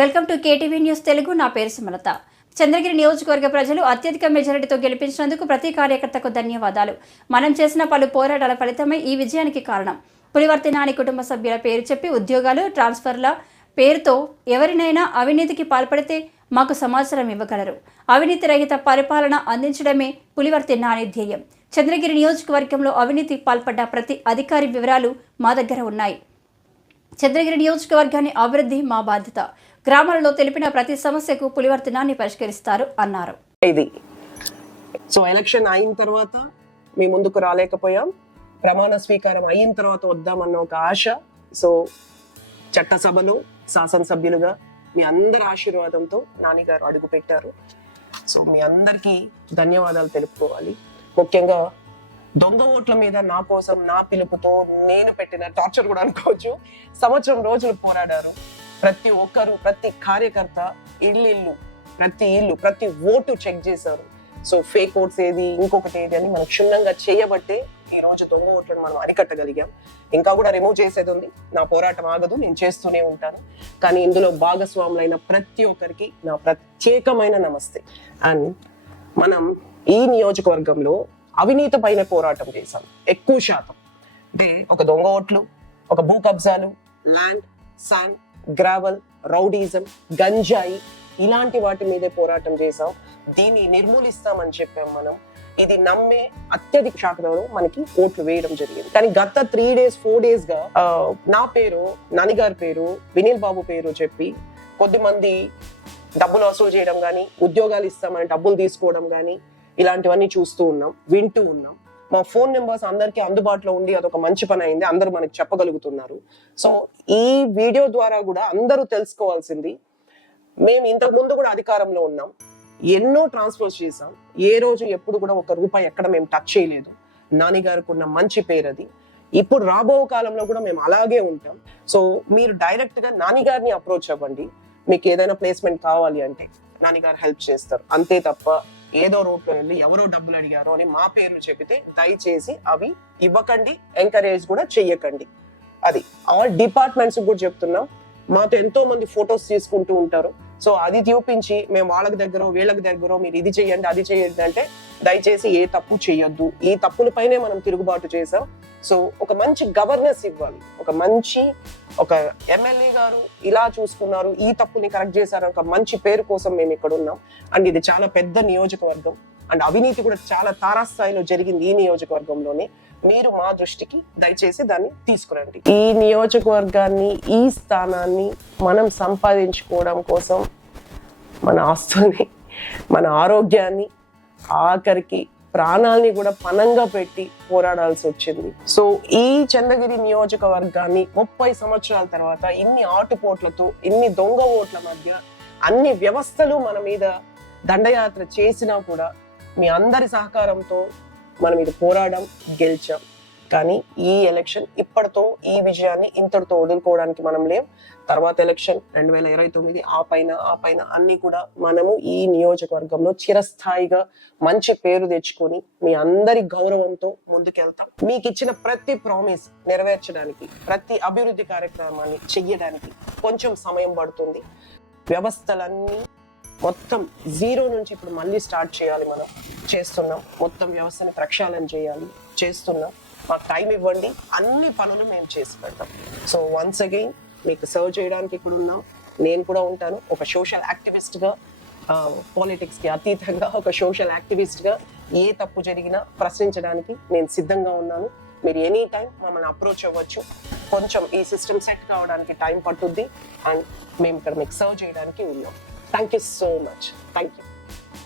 welcome to KTV news Telugu నా పేరు సుమలత చంద్రగిరి నియోజకవర్గ ప్రజలు అత్యధిక మెజారిటీతో గెలిపించినందుకు ప్రతి కార్యకర్తకు ధన్యవాదాలు మనం చేసిన పలు పోరాటాల ఫలితమే ఈ విజయానికి కారణం పులివర్తి నాని కుటుంబ సభ్యుల పేరు చెప్పి ఉద్యోగాలు ట్రాన్స్ఫర్ల పేరుతో ఎవరినైనా అవినీతికి పాల్పడితే మాకు సమాచారం ఇవ్వగలరు అవినీతి రహిత పరిపాలన అందించడమే పులివర్తి నాని ధ్యేయం చంద్రగిరి నియోజకవర్గంలో అవినీతి పాల్పడ్డ ప్రతి అధికారి వివరాలు మా దగ్గర ఉన్నాయి చంద్రగిరి నియోజకవర్గాన్ని అభివృద్ధి మా బాధ్యత గ్రామాలలో తెలిపిన ప్రతి సమస్యకు పులివర్తనాన్ని పరిష్కరిస్తారు అన్నారు ఇది సో ఎలక్షన్ అయిన తర్వాత మీ ముందుకు రాలేకపోయాం ప్రమాణ స్వీకారం అయిన తర్వాత వద్దామన్న ఒక ఆశ సో చట్టసభలో శాసనసభ్యులుగా మీ అందరి ఆశీర్వాదంతో నాన్నగారు అడుగుపెట్టారు సో మీ అందరికీ ధన్యవాదాలు తెలుపుకోవాలి ముఖ్యంగా దొంగ ఓట్ల మీద నా కోసం నా పిలుపుతో నేను పెట్టిన టార్చర్ కూడా అనుకోవచ్చు సంవత్సరం రోజులు పోరాడారు ప్రతి ఒక్కరు ప్రతి కార్యకర్త ఇల్లు ప్రతి ఇల్లు ప్రతి ఓటు చెక్ చేశారు సో ఫేక్ ఓట్స్ ఏది ఇంకొకటి ఏది అని మనం క్షుణ్ణంగా చేయబట్టే ఈ రోజు దొంగ ఓట్లను మనం అరికట్టగలిగాం ఇంకా కూడా రిమూవ్ చేసేది ఉంది నా పోరాటం ఆగదు నేను చేస్తూనే ఉంటాను కానీ ఇందులో భాగస్వాములైన ప్రతి ఒక్కరికి నా ప్రత్యేకమైన నమస్తే అండ్ మనం ఈ నియోజకవర్గంలో అవినీతి పైన పోరాటం చేశాం ఎక్కువ శాతం అంటే ఒక దొంగ ఓట్లు ఒక భూ కబ్జాలు ల్యాండ్ సాండ్ గ్రావల్ రౌడీజం గంజాయి ఇలాంటి వాటి మీదే పోరాటం చేసాం దీన్ని నిర్మూలిస్తామని చెప్పాం మనం ఇది నమ్మే అత్యధిక శాఖలో మనకి ఓట్లు వేయడం జరిగింది కానీ గత త్రీ డేస్ ఫోర్ డేస్ గా నా పేరు నానిగారి పేరు వినీల్ బాబు పేరు చెప్పి కొద్దిమంది డబ్బులు వసూలు చేయడం కానీ ఉద్యోగాలు ఇస్తామని డబ్బులు తీసుకోవడం కానీ ఇలాంటివన్నీ చూస్తూ ఉన్నాం వింటూ ఉన్నాం మా ఫోన్ నెంబర్స్ అందరికీ అందుబాటులో ఉండి అదొక మంచి పని అయింది అందరూ మనకి చెప్పగలుగుతున్నారు సో ఈ వీడియో ద్వారా కూడా అందరూ తెలుసుకోవాల్సింది మేము ఇంతకు ముందు కూడా అధికారంలో ఉన్నాం ఎన్నో ట్రాన్స్ఫర్స్ చేసాం ఏ రోజు ఎప్పుడు కూడా ఒక రూపాయి ఎక్కడ మేము టచ్ చేయలేదు నాన్నగారికి ఉన్న మంచి పేరు అది ఇప్పుడు రాబో కాలంలో కూడా మేము అలాగే ఉంటాం సో మీరు డైరెక్ట్ గా నాన్నగారిని అప్రోచ్ అవ్వండి మీకు ఏదైనా ప్లేస్మెంట్ కావాలి అంటే నాన్నగారు హెల్ప్ చేస్తారు అంతే తప్ప ఏదో రూపం వెళ్ళి ఎవరో డబ్బులు అడిగారో అని మా పేర్లు చెబితే దయచేసి అవి ఇవ్వకండి ఎంకరేజ్ కూడా చెయ్యకండి అది ఆల్ డిపార్ట్మెంట్స్ కూడా చెప్తున్నాం మాతో ఎంతో మంది ఫొటోస్ తీసుకుంటూ ఉంటారు సో అది చూపించి మేము వాళ్ళకి దగ్గర వీళ్ళకి దగ్గర మీరు ఇది చేయండి అది చేయండి అంటే దయచేసి ఏ తప్పు చేయొద్దు ఈ తప్పులపైనే మనం తిరుగుబాటు చేసాం సో ఒక మంచి గవర్నెన్స్ ఇవ్వాలి ఒక మంచి ఒక ఎమ్మెల్యే గారు ఇలా చూసుకున్నారు ఈ తప్పుని కరెక్ట్ చేశారు ఒక మంచి పేరు కోసం మేము ఇక్కడ ఉన్నాం అండ్ ఇది చాలా పెద్ద నియోజకవర్గం అండ్ అవినీతి కూడా చాలా తారాస్థాయిలో జరిగింది ఈ నియోజకవర్గంలోనే మీరు మా దృష్టికి దయచేసి దాన్ని తీసుకురండి ఈ నియోజకవర్గాన్ని ఈ స్థానాన్ని మనం సంపాదించుకోవడం కోసం మన ఆస్తుల్ని మన ఆరోగ్యాన్ని ఆఖరికి ప్రాణాల్ని కూడా పనంగా పెట్టి పోరాడాల్సి వచ్చింది సో ఈ చంద్రగిరి నియోజకవర్గాన్ని ముప్పై సంవత్సరాల తర్వాత ఇన్ని ఆటుపోట్లతో ఇన్ని దొంగ ఓట్ల మధ్య అన్ని వ్యవస్థలు మన మీద దండయాత్ర చేసినా కూడా మీ అందరి సహకారంతో మనం ఇది పోరాడం గెలిచాం కానీ ఈ ఎలక్షన్ ఇప్పటితో ఈ విజయాన్ని ఇంతటితో వదులుకోవడానికి మనం లేం తర్వాత ఎలక్షన్ రెండు వేల ఇరవై తొమ్మిది ఆ పైన ఆ పైన అన్ని కూడా మనము ఈ నియోజకవర్గంలో చిరస్థాయిగా మంచి పేరు తెచ్చుకొని మీ అందరి గౌరవంతో ముందుకెళ్తాం మీకు ఇచ్చిన ప్రతి ప్రామిస్ నెరవేర్చడానికి ప్రతి అభివృద్ధి కార్యక్రమాన్ని చెయ్యడానికి కొంచెం సమయం పడుతుంది వ్యవస్థలన్నీ మొత్తం జీరో నుంచి ఇప్పుడు మళ్ళీ స్టార్ట్ చేయాలి మనం చేస్తున్నాం మొత్తం వ్యవస్థని ప్రక్షాళన చేయాలి చేస్తున్నాం మాకు టైం ఇవ్వండి అన్ని పనులు మేము చేసి పెడతాం సో వన్స్ అగైన్ మీకు సర్వ్ చేయడానికి ఇక్కడ ఉన్నాం నేను కూడా ఉంటాను ఒక సోషల్ యాక్టివిస్ట్గా పాలిటిక్స్కి అతీతంగా ఒక సోషల్ యాక్టివిస్ట్గా ఏ తప్పు జరిగినా ప్రశ్నించడానికి నేను సిద్ధంగా ఉన్నాను మీరు ఎనీ టైం మమ్మల్ని అప్రోచ్ అవ్వచ్చు కొంచెం ఈ సిస్టమ్ సెట్ కావడానికి టైం పట్టుద్ది అండ్ మేము ఇక్కడ మీకు సర్వ్ చేయడానికి ఉన్నాం thank you so much thank you